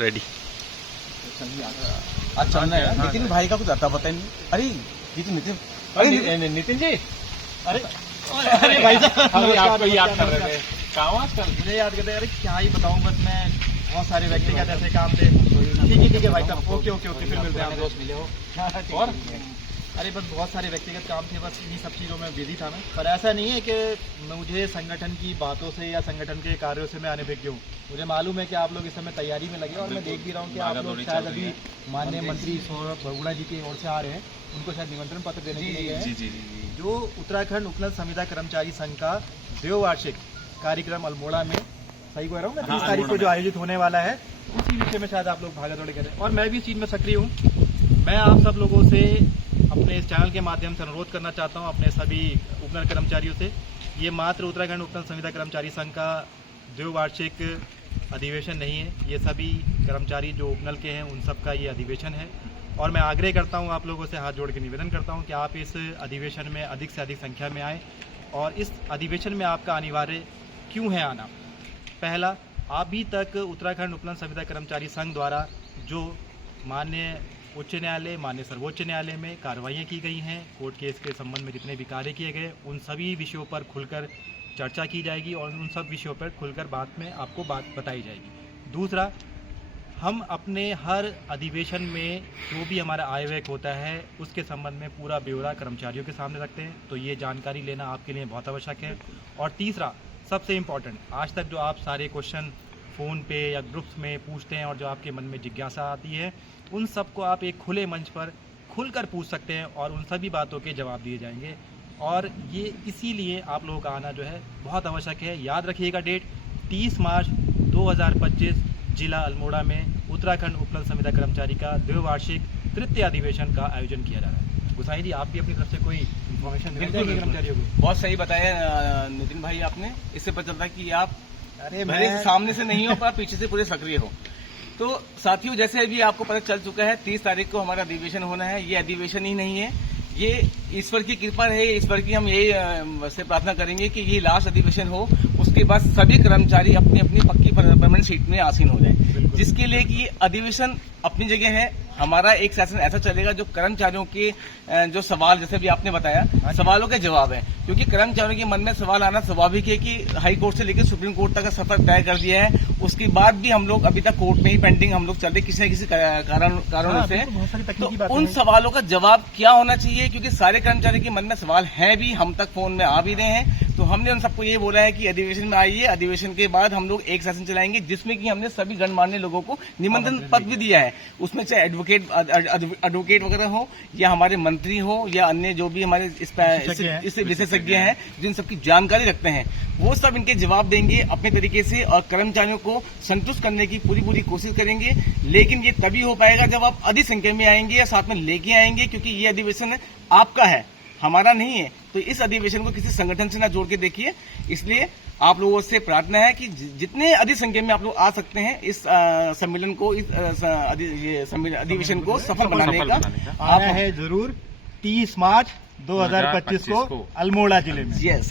Ready. आज चलना है। नितिन भाई का कुछ आता पता नहीं। अरे ये तो नितिन, अरे नितिन जी, अरे अरे भाई साहब आपको याद कर रहे थे। कहाँ आजकल मुझे याद करते। अरे क्या ही बताऊं, बस मैं बहुत सारे व्यक्तिगत ऐसे काम थे। ठीक है भाई साहब, ओके ओके ओके, फिर मिलते हैं। दोस्त मिले हो और अरे बस बहुत सारे व्यक्तिगत काम थे, बस इन्हीं सब चीज़ों में बिजी था मैं। पर ऐसा नहीं है कि मुझे संगठन की बातों से या संगठन के कार्यों से मैं अनभिज्ञ हूँ। मुझे मालूम है कि आप लोग इस समय तैयारी में लगे और मैं देख भी रहा हूँ कि आप लोग शायद अभी माननीय मंत्री सौरभ बगुड़ा जी की ओर से आ रहे हैं, उनको शायद निमंत्रण पत्र देने के लिए गए हैं। जो उत्तराखंड उपनल संविदा कर्मचारी संघ का द्विवार्षिक कार्यक्रम अल्मोड़ा में, सही कह रहा हूँ मैं, 30 तारीख को जो आयोजित होने वाला है, उसी विषय में शायद आप लोग भागदौड़ी करें। और मैं भी इस चीज़ में सक्रिय हूँ। मैं आप सब लोगों से अपने इस चैनल के माध्यम से अनुरोध करना चाहता हूं, अपने सभी उपनल कर्मचारियों से। ये मात्र उत्तराखंड उपनल संविदा कर्मचारी संघ का द्विवार्षिक अधिवेशन नहीं है, ये सभी कर्मचारी जो उपनल के हैं उन सब का ये अधिवेशन है। और मैं आग्रह करता हूं, आप लोगों से हाथ जोड़ के निवेदन करता हूं कि आप इस अधिवेशन में अधिक से अधिक संख्या में आएँ। और इस अधिवेशन में आपका अनिवार्य क्यों है आना? पहला, अभी तक उत्तराखंड उपनल संविदा कर्मचारी संघ द्वारा जो माननीय उच्च न्यायालय, माननीय सर्वोच्च न्यायालय में कार्रवाइयाँ की गई हैं, कोर्ट केस के संबंध में जितने भी कार्य किए गए, उन सभी विषयों पर खुलकर चर्चा की जाएगी और उन सब विषयों पर खुलकर बात में आपको बात बताई जाएगी। दूसरा, हम अपने हर अधिवेशन में जो भी हमारा आय व्यय होता है उसके संबंध में पूरा ब्यौरा कर्मचारियों के सामने रखते हैं, तो ये जानकारी लेना आपके लिए बहुत आवश्यक है। और तीसरा, सबसे इम्पॉर्टेंट, आज तक जो आप सारे क्वेश्चन फ़ोन पे या ग्रुप्स में पूछते हैं और जो आपके मन में जिज्ञासा आती है, उन सब को आप एक खुले मंच पर खुलकर पूछ सकते हैं और उन सभी बातों के जवाब दिए जाएंगे। और ये इसीलिए आप लोगों का आना जो है बहुत आवश्यक है। याद रखिएगा डेट, 30 मार्च 2025 जिला अल्मोड़ा में उत्तराखंड उपनल संविदा कर्मचारी का द्विवार्षिक तृतीय अधिवेशन का आयोजन किया जा रहा है। गुसाई जी, आप भी अपनी तरफ से कोई इन्फॉर्मेशन देना चाहेंगे कर्मचारियों को? बहुत सही बताया नितिन भाई आपने। इससे पता चलता है कि आप मेरे सामने से नहीं हो पर पीछे से पूरे सक्रिय हो। तो साथियों, जैसे अभी आपको पता चल चुका है, 30 तारीख को हमारा अधिवेशन होना है। ये अधिवेशन ही नहीं है, ये ईश्वर की कृपा है। ईश्वर की हम यही से प्रार्थना करेंगे कि ये लास्ट अधिवेशन हो, उसके बाद सभी कर्मचारी अपनी अपनी पक्की परमानेंट सीट में आसीन हो जाए। जिसके लिए कि ये अधिवेशन अपनी जगह है, हमारा एक सेशन ऐसा चलेगा जो कर्मचारियों के जो सवाल, जैसे भी आपने बताया, सवालों के जवाब है। क्योंकि कर्मचारियों के मन में सवाल आना स्वाभाविक है कि हाई कोर्ट से लेकर सुप्रीम कोर्ट तक का सफर तय कर दिया है, उसके बाद भी हम लोग अभी तक कोर्ट में ही पेंडिंग हम लोग चल रहे किसी न किसी कारणों से। तो उन सवालों का जवाब क्या होना चाहिए, क्योंकि सारे कर्मचारी के मन में सवाल हैं भी, हम तक फोन में आ भी रहे हैं। तो हमने उन सबको ये बोला है कि अधिवेशन में आइए। अधिवेशन के बाद हम लोग एक सेशन चलाएंगे जिसमें कि हमने सभी गणमान्य लोगों को निमंत्रण पत्र भी दिया है। उसमें चाहे एडवोकेट वगैरह हो या हमारे मंत्री हो या अन्य जो भी हमारे इस विशेषज्ञ हैं जिन सबकी जानकारी रखते हैं, वो सब इनके जवाब देंगे अपने तरीके से और कर्मचारियों को संतुष्ट करने की पूरी कोशिश करेंगे। लेकिन ये तभी हो पाएगा जब आप अधिक संख्या में आएंगे या साथ में लेके आएंगे, क्योंकि ये अधिवेशन आपका है, हमारा नहीं है। तो इस अधिवेशन को किसी संगठन से ना जोड़ के देखिए। इसलिए आप लोगों से प्रार्थना है कि जितने अधिक संख्या में आप लोग आ सकते हैं इस सम्मेलन को, इस अधिवेशन को सफल बनाने का आना है जरूर। 30 मार्च 2025 को अल्मोड़ा जिले में। यस।